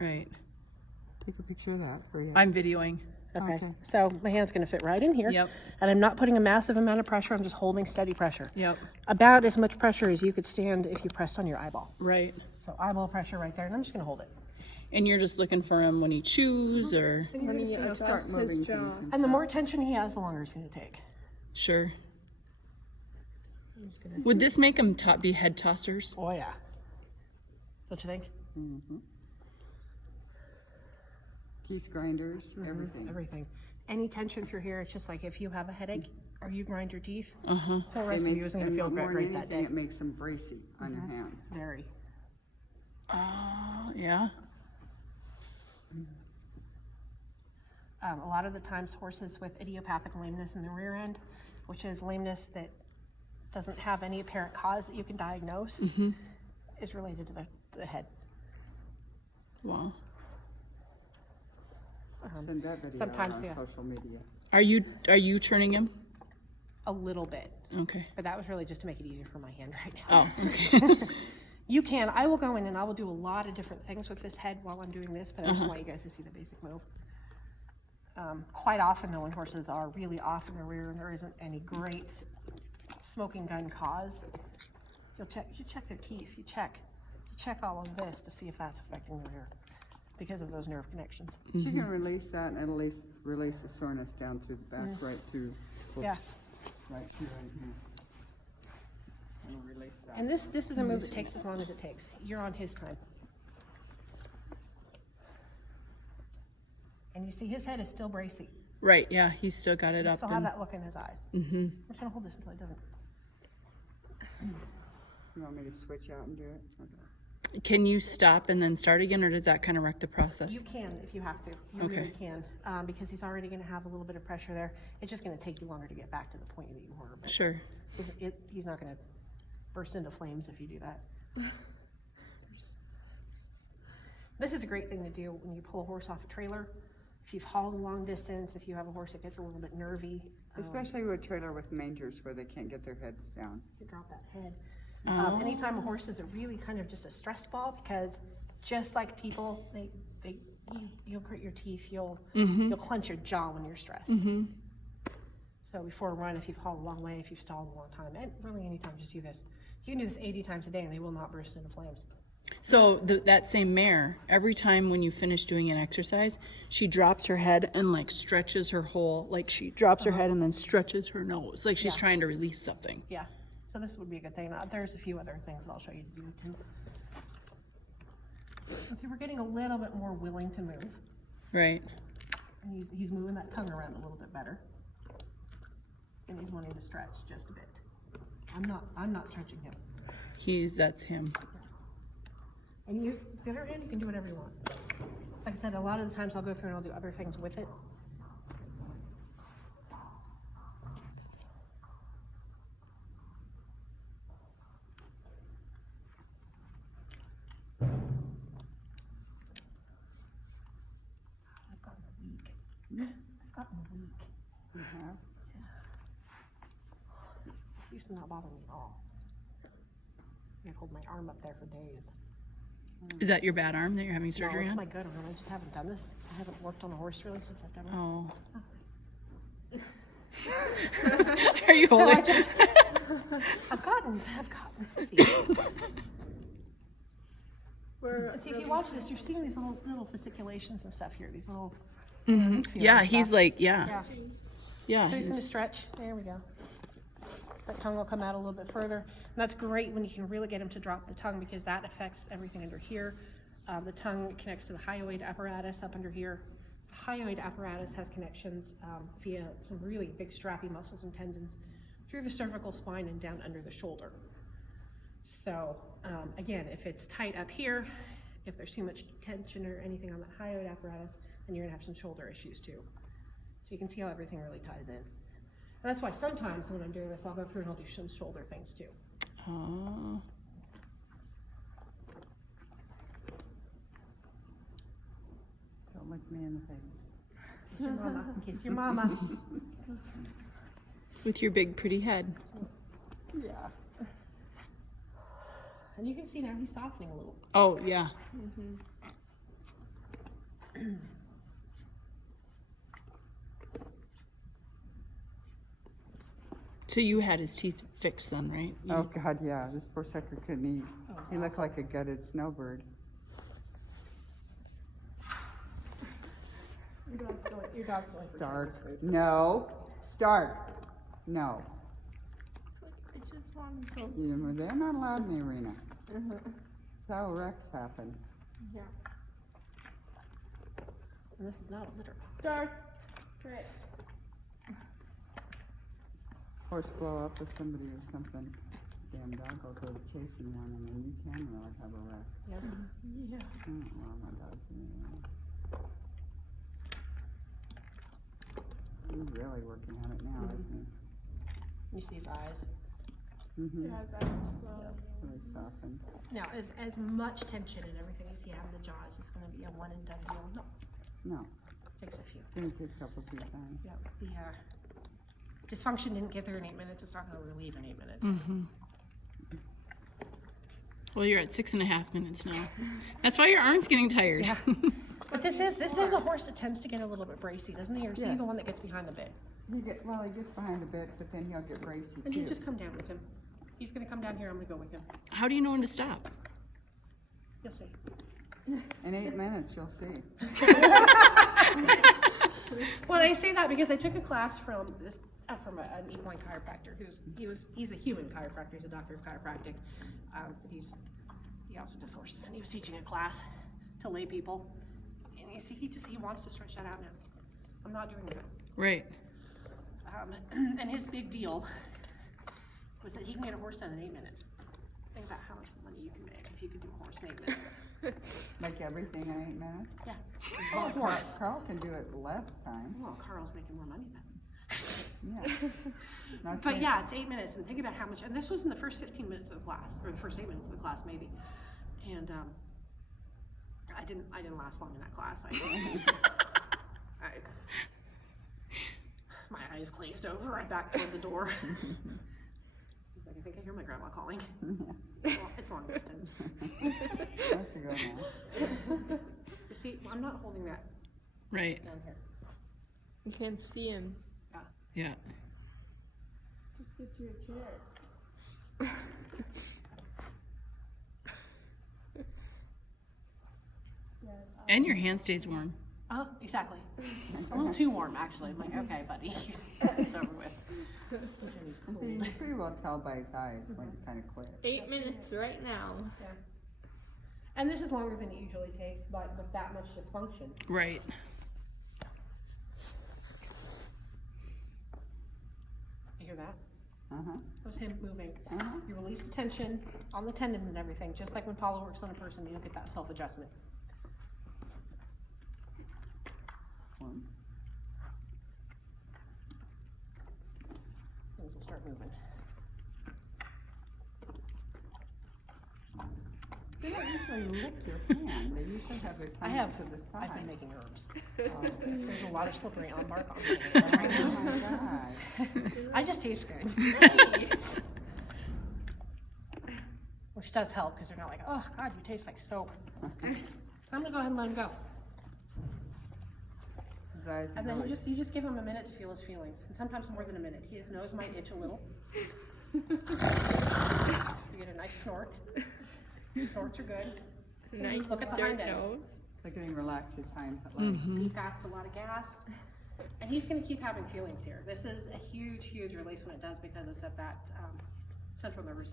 Right. Take a picture of that for you. I'm videoing. Okay. So my hand's going to fit right in here. Yep. And I'm not putting a massive amount of pressure. I'm just holding steady pressure. Yep. About as much pressure as you could stand if you pressed on your eyeball. Right. So eyeball pressure right there. And I'm just going to hold it. And you're just looking for him when he chews, or And you're going to see He'll start just moving his jaw. things. And the more tension he has, the longer it's going to take. sure. Would this make him be head tossers? Oh, yeah. Don't you think? Teeth grinders, everything. Everything. Any tension through here, it's just like if you have a headache or you grind your teeth, Uh-huh. the whole rest of you isn't going to feel more great than that anything, day. it makes them bracy on your hands. Very. Yeah. A lot of the times horses with idiopathic lameness in the rear end, which is lameness that doesn't have any apparent cause that you can diagnose, is related to the head. Wow. Send that video sometimes, out on yeah. social media. Are you turning him? A little bit. Okay. But that was really just to make it easier for my hand right now. Oh, okay. You can. I will go in and I will do a lot of different things with this head while I'm doing this, but I just want you guys to see the basic move. Quite often, though, when horses are really off in the rear and there isn't any great smoking gun cause, you check their teeth. You check all of this to see if that's affecting the rear because of those nerve connections. She can release that and it'll release the soreness down through the back, right through. Yes. Right through in here. It'll release that. And this is a move that takes as long as it takes. You're on his time. And you see his head is still bracy. Right. Yeah. He's still got it You up. still have that look in his eyes. I'm just gonna hold this until he doesn't. You want me to switch out and do it? Okay. Can you stop and then start again, or does that kind of wreck the process? You can if you have to. You Okay. really can, because he's already going to have a little bit of pressure there. It's just going to take you longer to get back to the point that you were. But Sure. he's not going to burst into flames if you do that. This is a great thing to do when you pull a horse off a trailer. If you've hauled a long distance, if you have a horse that gets a little bit nervy, Especially with a trailer with mangers where they can't get their heads down. you drop that head. Oh. Anytime a horse is a really kind of just a stress ball, because just like people, you'll grit your teeth, you'll clench your jaw when you're stressed. So before a run, if you've hauled a long way, if you've stalled a long time, and really anytime, just do this. You can do this 80 times a day and they will not burst into flames. So that same mare, every time when you finish doing an exercise, she drops her head and like stretches her whole, like she drops her head and then stretches her nose, like she's trying to release something. Yeah, so this would be a good thing. There's a few other things that I'll show you to do too. And see, we're getting a little bit more willing to move. Right. And he's moving that tongue around a little bit better. And he's wanting to stretch just a bit. I'm not stretching him. That's him. And the other hand, you can do whatever you want. Like I said, a lot of the times I'll go through and I'll do other things with it. I've gotten weak. I've gotten weak. You have? This used to not bother me at all. I'd hold my arm up there for days. Is that your bad arm that you're having surgery No, it's on? my good arm. I just haven't done this. I haven't worked on a horse really since I've done it. Oh. Are you So holding? I just, I've gotten sissy. And see, if you watch this, you're seeing these little fasciculations and stuff here. These little. leaf fields Yeah, and he's stuff. like, yeah. Yeah. Yeah. So he's going to stretch. There we go. That tongue will come out a little bit further. And that's great when you can really get him to drop the tongue, because that affects everything under here. The tongue connects to the hyoid apparatus up under here. The hyoid apparatus has connections via some really big strappy muscles and tendons through the cervical spine and down under the shoulder. So again, if it's tight up here, if there's too much tension or anything on that hyoid apparatus, then you're gonna have some shoulder issues too. So you can see how everything really ties in. And that's why sometimes when I'm doing this, I'll go through and I'll do some shoulder things too. Oh. Don't look me in the face. In case your mama. In case your mama. With your big pretty head. Yeah. And you can see now he's softening a little. Oh, yeah. So you had his teeth fixed then, right? You- Oh, God, yeah, this poor sucker couldn't eat. He looked like a gutted snowbird. Your dog's going for Stark. Chinese food. No. Stark. No. I just want to go. They're not allowed in the arena. That's how wrecks happen. Yeah. And this is not a litter box. Start. Right. Horse blow up with somebody or something. Damn dog will go chasing one and then you can really have a wreck. Yep. Yeah. Well, my dog's He's really working at it now, isn't You see his eyes. he? Mm-hmm. It has eyes of slow. Really softened. Now, as much tension and everything as you have in the jaw, is this gonna be a one and done deal? No, No, takes a few. gonna take a couple few times. Yeah, the dysfunction didn't get there in 8 minutes, it's not gonna relieve in 8 minutes. Well, you're at 6.5 minutes now. That's why your arm's getting tired. Yeah. But this is a horse that tends to get a little bit bracy, doesn't he? Or is he Yeah. the one that gets behind the bit? He gets behind a bit, but then he'll get racy And you too. just come down with him. He's gonna come down here, I'm gonna go with him. How do you know when to stop? You'll see. In 8 minutes, you'll see. Well, I say that because I took a class from an equine chiropractor he's a human chiropractor, he's a doctor of chiropractic. He also does horses, and he was teaching a class to lay people. And you see, he wants to stretch that out now. I'm not doing that. Right. And his big deal was that he can get a horse done in 8 minutes. Think about how much money you can make if you could do a horse in 8 minutes. Make everything in 8 minutes. Yeah. Oh, a horse. Carl can do it less time. Well, Carl's making more money then. Yeah. Not But saying- yeah, it's 8 minutes, and think about how much, and this was in the first 15 minutes of the class, or the first 8 minutes of the class, maybe. And, I didn't last long in that class. My eyes glazed over, I backed toward the door. He's like, I think I hear my grandma calling. Well, it's long distance. I have to go now. You see, I'm not holding that Right. down here. You can't see him. Yeah. Just get you a chair. Yes. And your hand stays warm. Oh, exactly. A little too warm, actually. I'm like, okay, buddy, it's over with. Jimmy's And see, cold. you can pretty well tell by his eyes when to kind of quit. 8 minutes right now. And this is longer than it usually takes, but with that much dysfunction. Right. You hear that? Uh-huh. That was him moving. Uh-huh. You release the tension on the tendons and everything, just like when Paulo works on a person, you don't get that self-adjustment. One. Things will start moving. They don't usually lick your hand. They usually have their I tongue have, to the I've side. been making herbs. Oh. There's a lot of slippery on bark on my hands right Oh now. my gosh. I just taste good. Which does help, because they're not like, oh God, you taste like soap. I'm gonna go ahead and let him go. His eyes are And then really- you just give him a minute to feel his feelings, and sometimes more than a minute. His nose might itch a little. You get a nice snort. Snorts are good. Nice Look at the dirt hind end. nose. Look at him relax his hind leg. He passed a lot of gas, and he's going to keep having feelings here. This is a huge, huge release when it does, because it's at that central nervous